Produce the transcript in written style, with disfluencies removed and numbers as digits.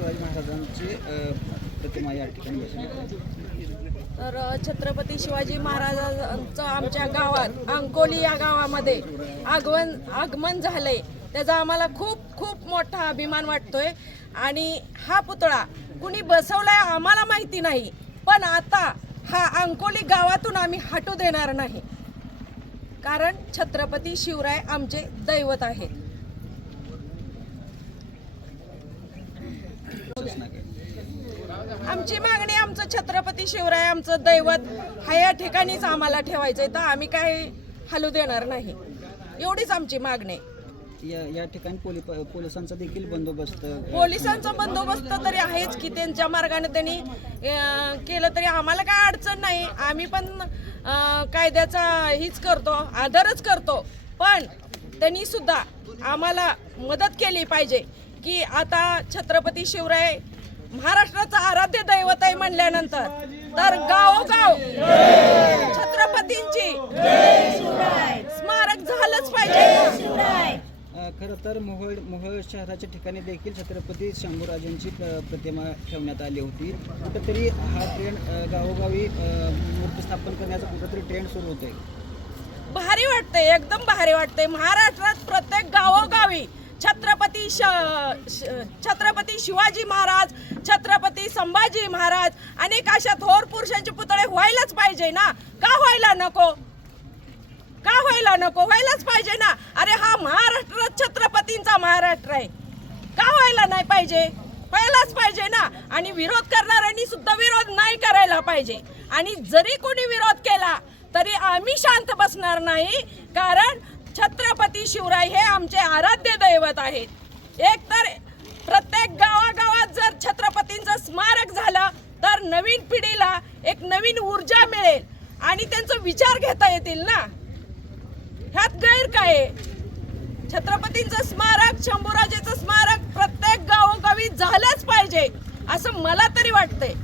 शिवाजी महाराजांची प्रतिमा या ठिकाणी बसवली. तर छत्रपती शिवाजी महाराजांचं आमच्या गावात अंकोली या गावामध्ये आगमन झालंय, त्याचा आम्हाला खूप खूप मोठा अभिमान वाटतोय. आणि हा पुतळा कुणी बसवलाय आम्हाला माहिती नाही, पण आता हा अंकोली गावातून आम्ही हटू देणार नाही, कारण छत्रपती शिवराय आमचे दैवत आहेत. आमची मागणी, आमचं छत्रपती शिवराय आमचं दैवत हा या ठिकाणीच आम्हाला ठेवायचंय, तर आम्ही काय हलू देणार नाही, एवढीच आमची मागणी. या ठिकाणी पोलिसांचा देखील बंदोबस्त, पोलिसांचा बंदोबस्त तरी आहेच की, त्यांच्या मार्गाने त्यांनी केलं तरी आम्हाला काय अडचण नाही. आम्ही पण कायद्याचा हीच करतो, आदरच करतो, पण त्यांनी सुद्धा आम्हाला मदत केली पाहिजे की आता छत्रपती शिवराय महाराष्ट्राचं आराध्य दैवत आहे म्हणल्यानंतर तर गावोगाव छत्रपतींची स्मारक झालंच पाहिजे. खरं तर मोहोळ शहराच्या ठिकाणी देखील छत्रपती शंभूराजांची प्रतिमा ठेवण्यात आली होती. कुठंतरी हा ट्रेंड गावोगावी मूर्ती स्थापन करण्याचा कुठंतरी ट्रेंड सुरू होतोय. भारी वाटतंय, एकदम भारी वाटतंय. महाराष्ट्रात प्रत्येक गावोगावी छत्रपती शिवाजी महाराज, छत्रपती संभाजी महाराज, अनेक अशा थोर पुरुषांचे पुतळे व्हायलाच पाहिजे ना. का व्हायला नको, का व्हायला नको, व्हायलाच पाहिजे ना. अरे हा महाराष्ट्र छत्रपतींचा महाराष्ट्र आहे, का व्हायला नाही पाहिजे, व्हायलाच पाहिजे ना. आणि विरोध करणाऱ्यांनी सुद्धा विरोध नाही करायला पाहिजे. आणि जरी कोणी विरोध केला तरी आम्ही शांत बसणार नाही, कारण छत्रपती शिवराय हे आमचे आराध्य दैवत आहेत. एक तर प्रत्येक गावागावात जर छत्रपतींचं स्मारक झालं तर नवीन पिढीला एक नवीन ऊर्जा मिळेल आणि त्यांचा विचार घेता येतील ना. ह्यात गैर काय आहे? छत्रपतींचं स्मारक, शंभूराजेचं स्मारक प्रत्येक गावोगावी झालंच पाहिजे असं मला तरी वाटतंय.